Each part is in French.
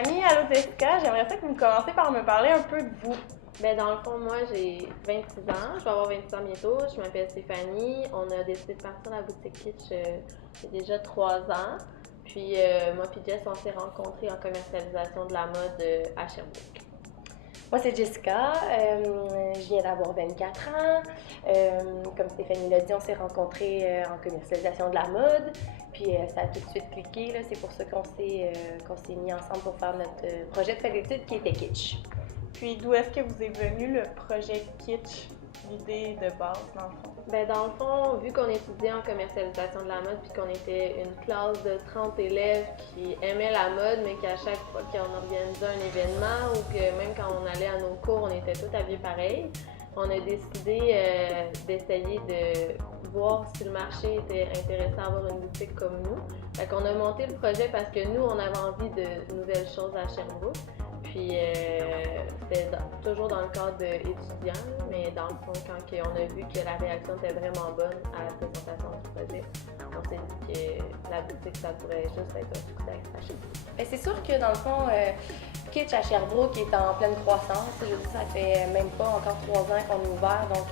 Stéphanie, allô Jessica, j'aimerais ça que vous commenciez par me parler un peu de vous. Ben, dans le fond, moi, j'ai 26 ans. Je vais avoir 26 ans bientôt. Je m'appelle Stéphanie. On a décidé de partir à la boutique Kitsch il y a déjà 3 ans. Puis, moi puis Jess, on s'est rencontrés en commercialisation de la mode à Sherbrooke. Moi, c'est Jessica. Je viens d'avoir 24 ans. Comme Stéphanie l'a dit, on s'est rencontrés en commercialisation de la mode. Puis ça a tout de suite cliqué. Là. C'est pour ça qu'on s'est mis ensemble pour faire notre projet de fin d'études qui était Kitsch. Puis d'où est-ce que vous est venu le projet Kitsch, l'idée de base dans le fond? Ben, dans le fond, vu qu'on étudiait en commercialisation de la mode, puis qu'on était une classe de 30 élèves qui aimaient la mode, mais qu'à chaque fois qu'on organisait un événement ou que même quand on allait à nos cours, on était tous habillés pareil, on a décidé d'essayer de voir si le marché était intéressant à avoir une boutique comme nous. Fait qu'on a monté le projet parce que nous, on avait envie de nouvelles choses à Sherbrooke. Puis c'était toujours dans le cadre d'étudiants, mais dans le fond, quand on a vu que la réaction était vraiment bonne à la présentation du projet, on s'est dit que la boutique, ça pourrait juste être un succès à Sherbrooke. Ben, c'est sûr que dans le fond, Kitsch à Sherbrooke est en pleine croissance. Je veux dire, ça fait même pas encore 3 ans qu'on est ouvert, donc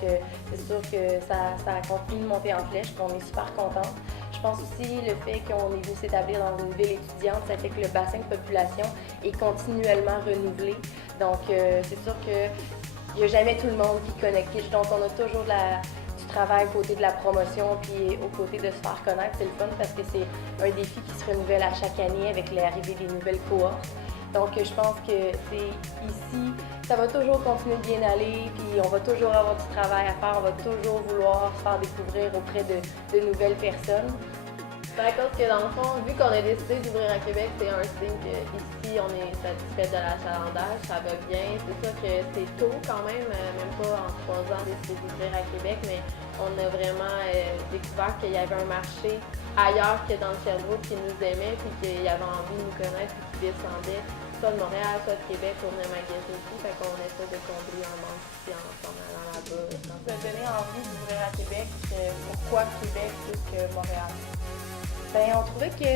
c'est sûr que ça continue de monter en flèche, puis on est super contents. Je pense aussi le fait qu'on est venu s'établir dans une ville étudiante, ça fait que le bassin de population est continuellement renouvelé. Donc c'est sûr qu'il n'y a jamais tout le monde qui connaît Kitsch. Donc on a toujours du travail aux côté de la promotion puis aux côtés de se faire connaître. C'est le fun parce que c'est un défi qui se renouvelle à chaque année avec l'arrivée des nouvelles cohortes. Donc je pense que c'est ici, ça va toujours continuer de bien aller, puis on va toujours avoir du travail à faire, on va toujours vouloir se faire découvrir auprès de nouvelles personnes. C'est à cause que dans le fond, vu qu'on a décidé d'ouvrir à Québec, c'est un signe qu'ici on est satisfait de l'achalandage, ça va bien. C'est sûr que c'est tôt quand même pas en 3 ans décidé d'ouvrir à Québec, mais on a vraiment découvert qu'il y avait un marché ailleurs que dans le Sherbrooke qui nous aimait, puis qu'il avait envie de nous connaître, puis qui descendait soit de Montréal, soit de Québec pour venir magasiner ici. Fait qu'on essaie de combler un manque ici en allant là-bas. Ça vous a donné envie d'ouvrir à Québec. Pourquoi Québec plus que Montréal? Ben, on trouvait que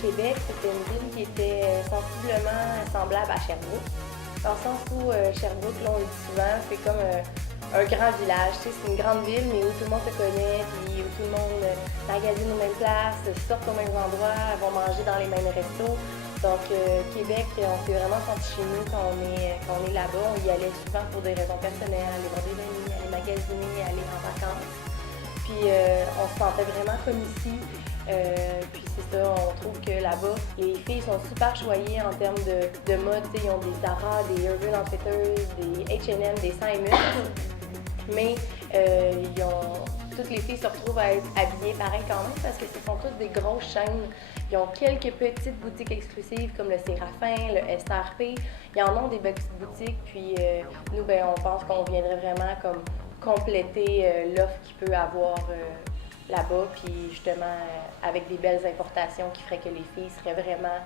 Québec, c'était une ville qui était sensiblement semblable à Sherbrooke. Dans le sens où Sherbrooke, là, on le dit souvent, c'est comme un grand village. Tu sais, c'est une grande ville, mais où tout le monde se connaît, puis où tout le monde magasine aux mêmes places, sortent aux mêmes endroits, vont manger dans les mêmes restos. Donc, Québec, on s'est vraiment senti chez nous quand on est là-bas. On y allait souvent pour des raisons personnelles, aller voir des amis, aller magasiner, aller en vacances. Puis, on se sentait vraiment comme ici. Puis c'est ça, on trouve que là-bas, les filles sont super choyées en termes de mode. Ils ont des Zara, des Urban Outfitters, des H&M, des Simon. Mais toutes les filles se retrouvent à être habillées pareil quand même parce que ce sont toutes des grosses chaînes. Ils ont quelques petites boutiques exclusives comme le Séraphin, le SRP. Ils en ont des petites boutiques. Puis nous, ben, on pense qu'on viendrait vraiment comme compléter l'offre qu'il peut avoir là-bas, puis justement avec des belles importations qui feraient que les filles seraient vraiment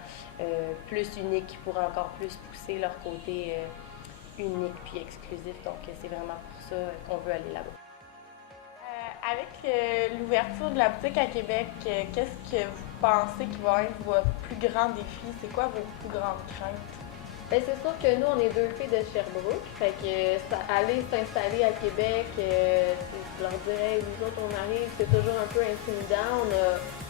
plus uniques, qui pourraient encore plus pousser leur côté unique puis exclusif. Donc c'est vraiment pour ça qu'on veut aller là-bas. Avec l'ouverture de la boutique à Québec, qu'est-ce que vous pensez qui va être votre plus grand défi? C'est quoi vos plus grandes craintes? Ben, c'est sûr que nous, on est 2 filles de Sherbrooke. Fait que aller s'installer à Québec, je leur dirais, nous autres, on arrive, c'est toujours un peu intimidant.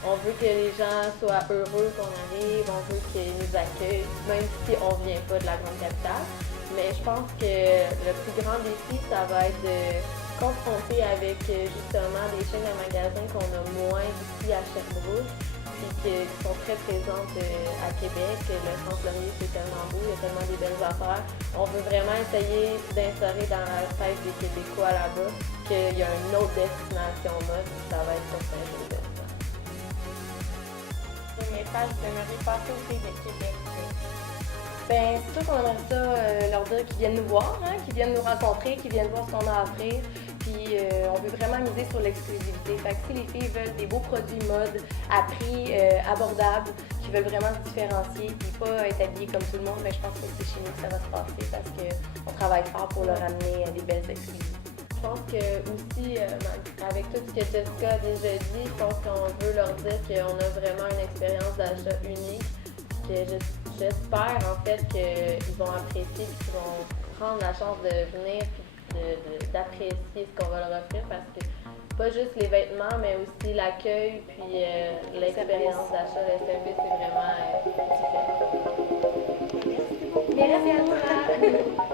On veut que les gens soient heureux qu'on arrive, on veut qu'ils nous accueillent, même si on vient pas de la grande capitale. Mais je pense que le plus grand défi, ça va être de confronter avec justement des chaînes de magasins qu'on a moins ici à Sherbrooke, puis qui sont très présentes à Québec. Le Centre Laurier, c'est tellement beau, il y a tellement des belles affaires. On veut vraiment essayer d'instaurer dans la tête des Québécois là-bas qu'il y a une autre destination mode, ça va être sur Saint-Joseph. Le message que vous aimeriez passer aux filles de Québec? Ben, c'est sûr qu'on aimerait ça leur dire qu'ils viennent nous voir, hein, qu'ils viennent nous rencontrer, qu'ils viennent voir ce qu'on a à offrir. Puis on veut vraiment miser sur l'exclusivité. Fait que si les filles veulent des beaux produits mode à prix abordable, qui veulent vraiment se différencier puis pas être habillées comme tout le monde, ben, je pense que c'est chez nous que ça va se passer parce qu'on travaille fort pour leur amener des belles exclusivités. Je pense que aussi, avec tout ce que Jessica a déjà dit, je pense qu'on veut leur dire qu'on a vraiment une expérience d'achat unique, j'espère en fait qu'ils vont apprécier et qu'ils vont prendre la chance de venir et d'apprécier ce qu'on va leur offrir parce que pas juste les vêtements, mais aussi l'accueil puis l'expérience d'achat, le service, c'est vraiment différent. Merci à toi!